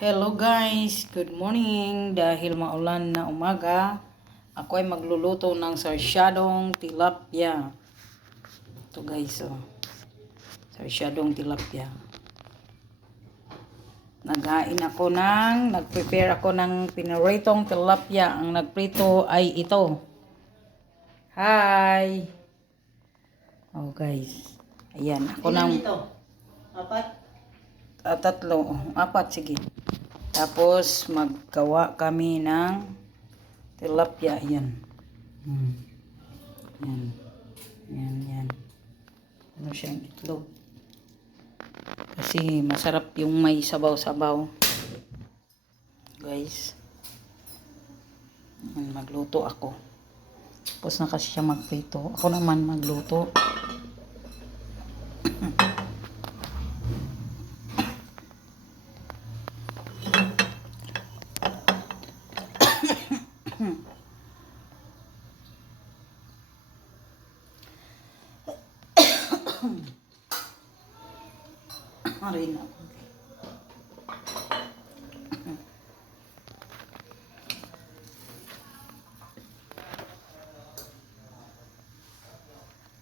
Hello guys, good morning. Dahil maulan na umaga, ako ay magluluto ng sarsyadong tilapia. Ito guys, sarsyadong tilapia. Nagprepare ako ng pinaritong tilapia. Ang nagprito ay ito. Hi! Oh guys, ayan, ako nang... Apat, sige. Tapos, maggawa kami ng tilapia. Yan. Yan. Ano siyang itlog. Kasi, masarap yung may sabaw-sabaw. Guys. Yan, magluto ako. Tapos na kasi siya magprito. Ako naman magluto. Aray na.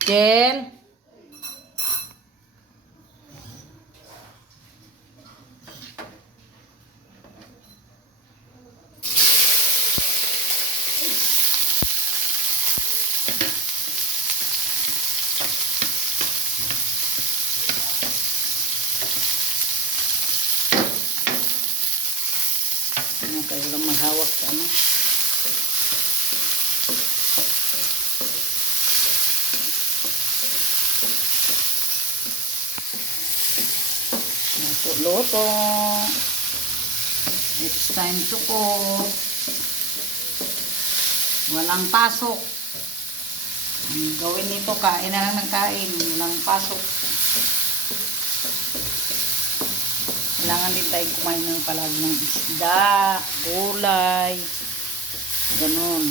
Jen. Kaya walang maghawak sa ano. Luto. It's time to cook. Walang pasok. Ang gawin nito, kain na lang ng kain. Walang pasok. Kailangan din tayo kumain ng palagi ng isda, gulay, ganun.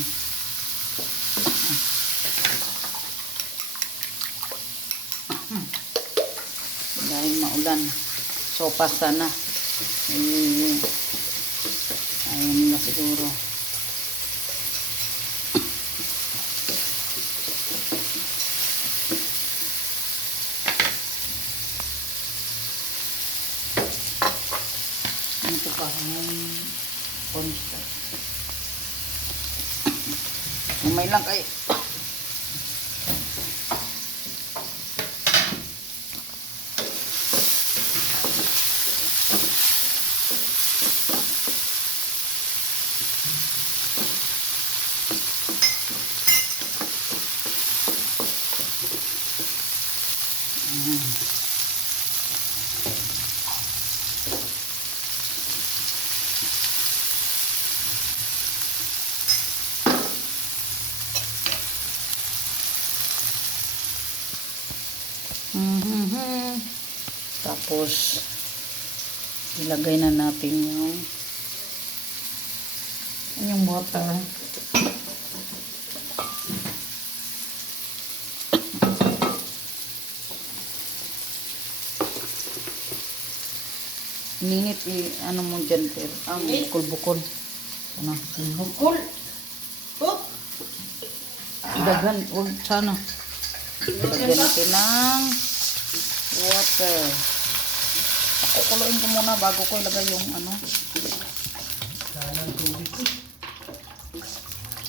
Dahil maulan. Sopas sana. Ayun na siguro. Ito pa yung cornstarch. Umay lang kayo. Tapos ilagay na natin yung water. Ninit ano mo dyan, pero bukol-bukol. Ano? Bukol? Oh! Dagan, huwag sana. Lagyan natin ng water. Kukuluin ko muna bago ko ilagay yung ano.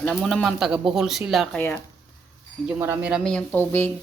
Alam mo naman, taga Bohol sila, kaya medyo marami-rami yung tubig.